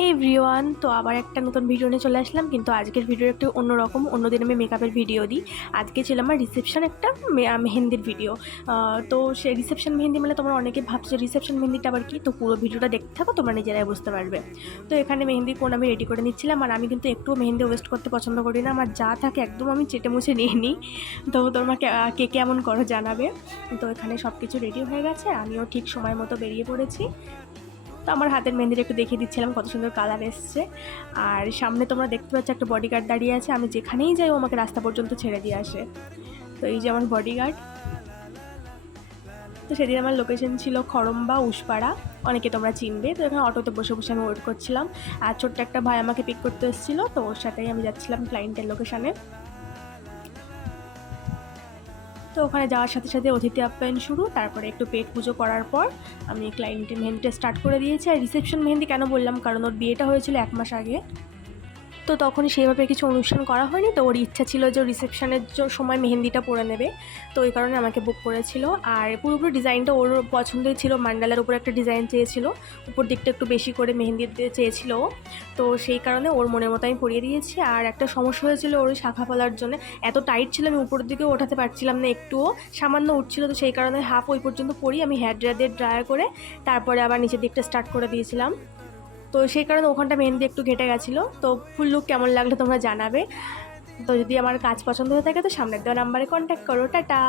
হে everyone, তো আবার একটা নতুন ভিডিও নিয়ে চলে আসলাম। কিন্তু আজকের ভিডিও একটু অন্যরকম। অন্যদিন আমি মেকআপের ভিডিও দিই, আজকে ছিল আমার রিসেপশন একটা মেহেন্দির ভিডিও। তো সেই রিসেপশন মেহেন্দি মানে তোমরা অনেকে ভাবছো রিসেপশন মেহেন্দিটা আবার কি, তো পুরো ভিডিওটা দেখতে থাকো, তোমরা নিজেরাই বুঝতে পারবে। তো এখানে মেহেন্দি কোন আমি রেডি করে নিচ্ছিলাম, আর আমি কিন্তু একটু মেহেন্দি ওয়েস্ট করতে পছন্দ করি না। আমার যা থাকে একদম আমি চেটে মুছে নিয়ে নিই। তো তোমরা কে কেমন করো জানাবে। তো এখানে সব কিছু রেডি হয়ে গেছে, আমিও ঠিক সময় মতো বেরিয়ে পড়েছি। তো আমার হাতের মেহেন্দিটা একটু দেখিয়ে দিচ্ছিলাম কত সুন্দর কালার এসছে। আর সামনে তোমরা দেখতে পাচ্ছ একটা বডিগার্ড দাঁড়িয়ে আছে, আমি যেখানেই যাই ও আমাকে রাস্তা পর্যন্ত ছেড়ে দিয়ে আসে। তো এই যে আমার বডিগার্ড। তো সেদিন আমার লোকেশন ছিল খড়ম্বা উসপাড়া, অনেকে তোমরা চিনবে। তো এখানে অটোতে বসে বসে আমি ওয়েট করছিলাম, আর ছোট্ট একটা ভাই আমাকে পিক করতে এসেছিলো, তো ওর সাথেই আমি যাচ্ছিলাম ক্লায়েন্টের লোকেশানে। তো ওখানে যাওয়ার সাথে সাথে অতিথি আপ্যায়ন শুরু, তারপরে একটু পেট পুজো করার পর আমি ক্লায়েন্টের মেহেন্দিটা স্টার্ট করে দিয়েছি। আর রিসেপশন মেহেন্দি কেন বললাম, কারণ ওর বিয়েটা হয়েছিল 1 মাস আগে। তো তখন সেভাবে কিছু অনুষ্ঠান করা হয়নি, তো ওর ইচ্ছা ছিল যে রিসেপশনের সময় মেহেন্দিটা পরে নেবে, তো ওই কারণে আমাকে বুক করেছিল। আর পুরোপুরি ডিজাইনটা ওর পছন্দই ছিল, মান্ডালার উপর একটা ডিজাইন চেয়েছিল, উপর দিকটা একটু বেশি করে মেহেন্দি দিতে চেয়েছিল। তো সেই কারণে ওর মনের মতো আমি পরিয়ে দিয়েছি। আর একটা সমস্যা হয়েছিল ওর শাখা ফলার জন্য, এত টাইট ছিল আমি উপরের দিকে ওঠাতে পারছিলাম না, একটুও সামান্য উঠছিল। তো সেই কারণে হাফ ওই পর্যন্ত পরি আমি হেয়ার ড্রায়ার দিয়ে ড্রাই করে তারপরে আবার নিচের দিকটা স্টার্ট করে দিয়েছিলাম। তো সেই কারণে ওখানটা মেহেন্দি একটু ঘেটে গেছিলো। তো ফুল লুক কেমন লাগলো তোমরা জানাবে। তো যদি আমার কাজ পছন্দ হয়ে থাকে তো সামনের দেওয়া নাম্বারে কন্ট্যাক্ট করো। টাটা।